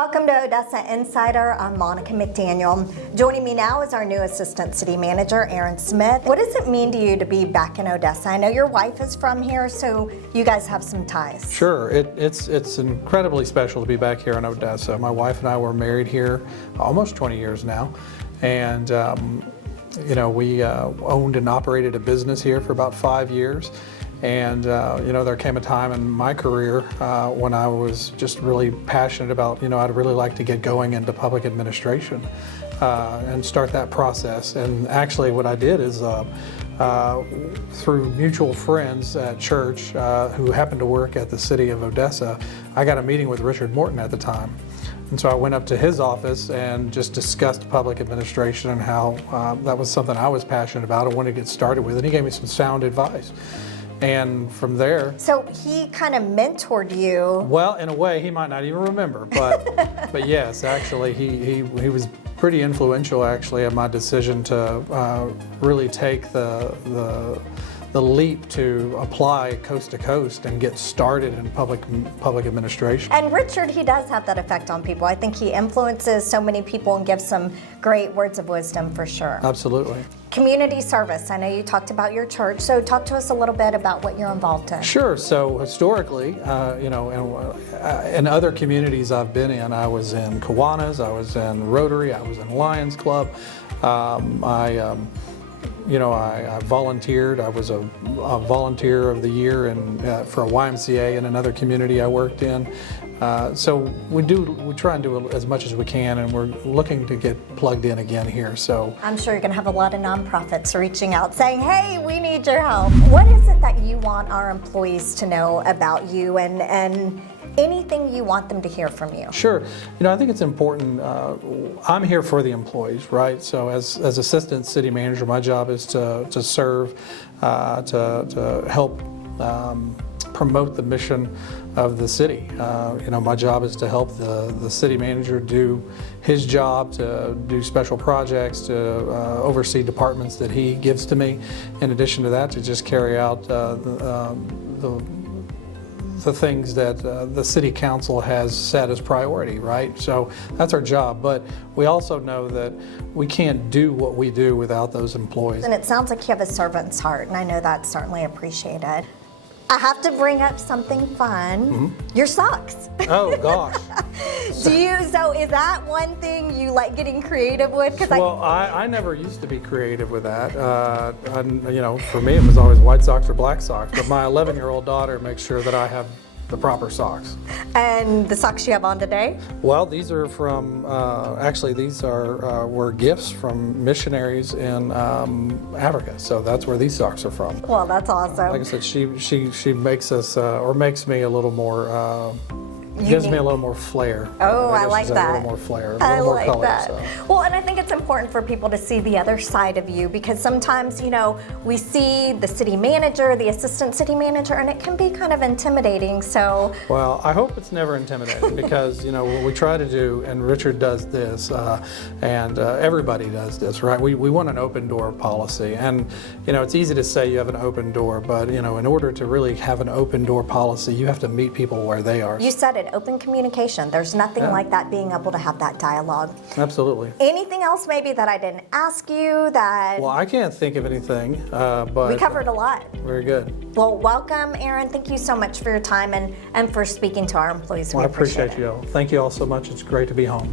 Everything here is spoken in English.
Welcome to Odessa Insider. I'm Monica McDaniel. Joining me now is our new Assistant City Manager, Aaron Smith. What does it mean to you to be back in Odessa? I know your wife is from here, so you guys have some ties. Sure, it's incredibly special to be back here in Odessa. My wife and I were married here almost 20 years now, and we owned and operated a business here for about 5 years. And there came a time in my career when I was just really passionate about, I'd really like to get going into public administration and start that process. And actually what I did is through mutual friends at church who happened to work at the city of Odessa, I got a meeting with Richard Morton at the time. And so I went up to his office and just discussed public administration and how that was something I was passionate about and wanted to get started with. And he gave me some sound advice. And from there... So he kind of mentored you. Well, in a way, he might not even remember, but yes, actually, he was pretty influential, actually, in my decision to really take the leap to apply coast to coast and get started in public administration. And Richard, he does have that effect on people. I think he influences so many people and gives some great words of wisdom for sure. Absolutely. Community service. I know you talked about your church, so talk to us a little bit about what you're involved in. Sure. So historically, in other communities I've been in, I was in Kiwanis, I was in Rotary, I was in Lions Club. I volunteered. I was a volunteer of the year for a YMCA in another community I worked in. So we try and do as much as we can, and we're looking to get plugged in again here. So I'm sure you're going to have a lot of nonprofits reaching out saying, hey, we need your help. What is it that you want our employees to know about you and anything you want them to hear from you? Sure. I think it's important. I'm here for the employees, right? So as Assistant City Manager, my job is to serve, to help promote the mission of the city. My job is to help the city manager do his job, to do special projects, to oversee departments that he gives to me. In addition to that, to just carry out the things that the city council has set as priority, right? So that's our job, but we also know that we can't do what we do without those employees. And it sounds like you have a servant's heart, and I know that's certainly appreciated. I have to bring up something fun. Mm-hmm. Your socks. Oh gosh. So is that one thing you like getting creative with? Well, I never used to be creative with that. For me it was always white socks or black socks, but my 11-year-old daughter makes sure that I have the proper socks. And the socks you have on today? Well, these are from, were gifts from missionaries in Africa. So that's where these socks are from. Well, that's awesome. Like I said, she makes us, or makes me a little more, gives me a little more flair. Oh, I like that. A little more flair, a little more color. That. So. Well, and I think it's important for people to see the other side of you, because sometimes, we see the city manager, the assistant city manager, and it can be kind of intimidating, so. Well, I hope it's never intimidating because, what we try to do, and Richard does this, and everybody does this, right? We want an open door policy, and, it's easy to say you have an open door, but, in order to really have an open door policy, you have to meet people where they are. You said it. Open communication. There's nothing like that, being able to have that dialogue. Absolutely. Anything else maybe that I didn't ask you that... Well, I can't think of anything, but... We covered a lot. Very good. Well, welcome, Aaron. Thank you so much for your time and for speaking to our employees. Well, I appreciate you all. Thank you all so much. It's great to be home.